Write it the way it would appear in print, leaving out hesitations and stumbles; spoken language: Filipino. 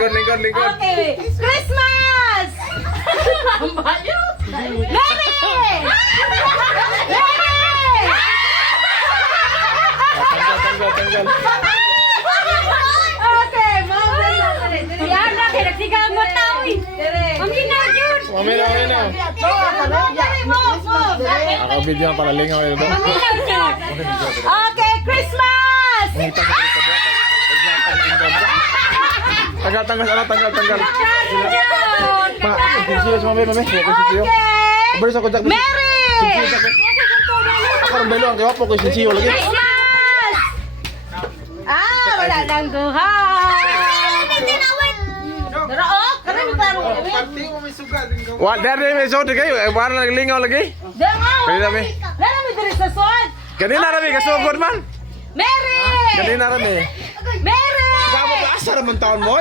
lingkod. Okay. Christmas! Merry! Tanggal. Okay, yan na, kinagsigang mo tao eh. Mami na, Jun. Mami na. Ako video ang palalingaw ito. Mami na, Jun. Okay, Christmas! Tanggal. Jun! Ma, sisiyo mami. Sisiyo. Balik ako Jack. Merry! Parang belo ang kawa po ko sisiyo lagi. Christmas! Wala nang duha. Dara, kanang klaro. Wa dari may sod kayo. Para naglingaw lagi. Dara. Kaya dami. Dara mi diri sa suod. Kanina rami kasugod man. Merry! Kanina rami. Merry! Babo ka asar man taon mo.